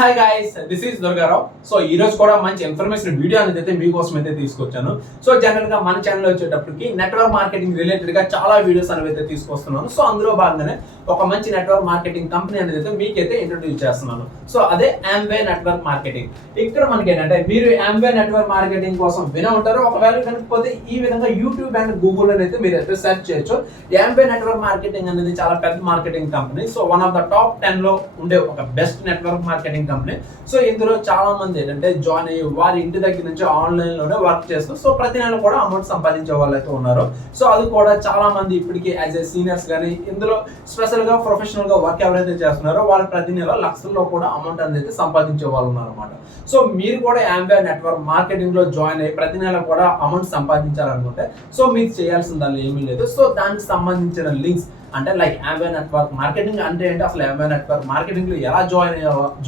Hi guys, this is Durgarao. So ఈ రోజు కూడా మంచి ఇన్ఫర్మేషన్ వీడియో అనేది అయితే మీకోసం అయితే తీసుకొచ్చాను. సో జనరల్ గా మన ఛానల్ వచ్చేటప్పటికి నెట్వర్క్ మార్కెటింగ్ రిలేటెడ్ గా చాలా వీడియోస్ అనేవి అయితే తీసుకొస్తున్నాను. సో అందులో భాగంగానే ఒక మంచి నెట్వర్క్ మార్కెటింగ్ కంపెనీ అనేది అయితే మీకైతే ఇంట్రొడ్యూస్ చేస్తున్నాను. సో అదే ఆంబే నెట్వర్క్ మార్కెటింగ్. ఇక్కడ మనకి ఏంటంటే మీరు ఆంబే నెట్వర్క్ మార్కెటింగ్ కోసం వినే ఉంటారు. ఒకవేళ కనుకపోతే ఈ విధంగా యూట్యూబ్ అండ్ గూగుల్ అయితే మీరు అయితే సెర్చ్ చేయొచ్చు. ఆంబే నెట్వర్క్ మార్కెటింగ్ అనేది చాలా పెద్ద marketing company. So one of the top 10 లో ఉండే ఒక best network marketing company. So ఇందులో చాలా మంది ఏంటంటే జాయిన్ అయ్యి వారి ఇంటి దగ్గర నుంచి ఆన్లైన్ లోనే వర్క్ చేస్తూ సో ప్రతి నెల కూడా అమౌంట్ సంపాదించే వాళ్ళు అయితే ఉన్నారు. సో అది కూడా చాలా మంది ఇప్పటికీ యాజ్ ఏ సీనియర్స్ కానీ ఇందులో స్పెషల్ గా ప్రొఫెషనల్ గా వర్క్ ఎవరైతే చేస్తున్నారో వాళ్ళు ప్రతి నెల లక్షల్లో కూడా అమౌంట్ అనేది సంపాదించే వాళ్ళు ఉన్నారు అనమాట. సో మీరు కూడా ఆంబే నెట్వర్క్ మార్కెటింగ్ లో జాయిన్ అయ్యి ప్రతి నెల కూడా అమౌంట్ సంపాదించాలనుకుంటే సో మీరు చేయాల్సింది ఏమీ లేదు. సో దానికి సంబంధించిన లింక్స్ అంటే లైక్ ఆంబే నెట్వర్క్ మార్కెటింగ్ అంటే ఏంటి, అసలు ఆంబే నెట్వర్క్ మార్కెటింగ్ లో ఎలా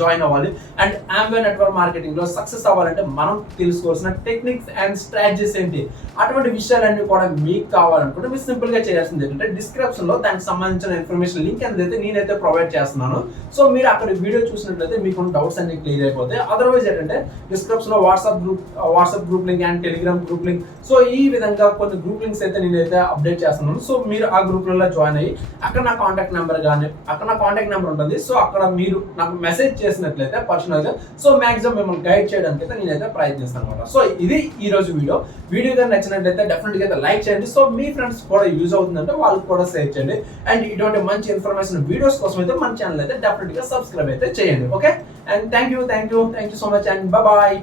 జాయిన్ అవ్వాలి అండ్ ఆంబే నెట్వర్క్ మార్కెటింగ్ లో సక్సెస్ అవ్వాలంటే మనం తెలుసుకోవాల్సిన టెక్నిక్స్ అండ్ స్ట్రాటజీస్ ఏంటి, అటువంటి విషయాలన్నీ కూడా మీకు కావాలనుకుంటే మీరు సింపుల్ గా చేయాల్సింది ఏంటంటే డిస్క్రిప్షన్ లో దానికి సంబంధించిన ఇన్ఫర్మేషన్ లింక్ అనేది నేనైతే ప్రొవైడ్ చేస్తున్నాను. సో మీరు అక్కడ వీడియో చూసినట్లయితే మీకు డౌట్స్ అన్ని క్లియర్ అయిపోతాయి. అదర్వైజ్ ఏంటంటే డిస్క్రిప్షన్ లో WhatsApp group link and Telegram group link, so ఈ విధంగా కొన్ని గ్రూప్ లింక్స్ అయితే నేనైతే అప్డేట్ చేస్తున్నాను. సో మీరు ఆ గ్రూప్లలో జాయిన్ అయ్యి అక్కడ నా కాంటాక్ట్ నెంబర్ ఉంటుంది. సో అక్కడ మీరు నాకు మెసేజ్ చేసినట్లయితే పర్సనల్ గా సో మాక్సిమం మిమ్మల్ని గైడ్ చేయడానికి అయితే నేనైతే ప్రయత్నిస్తాను అనమాట. సో ఇది ఈ రోజు వీడియో కానీ నచ్చినట్లయితే డెఫినెట్ గా లైక్ చేయండి. సో మీ ఫ్రెండ్స్ కూడా యూజ్ అవుతుందంటే వాళ్ళకి కూడా షేర్ చేయండి. అండ్ ఇటువంటి మంచి ఇన్ఫర్మేషన్ వీడియోస్ కోసం అయితే మన ఛానల్ అయితే డెఫినెట్ గా సబ్స్క్రైబ్ అయితే చేయండి. Okay, and thank you so much and bye.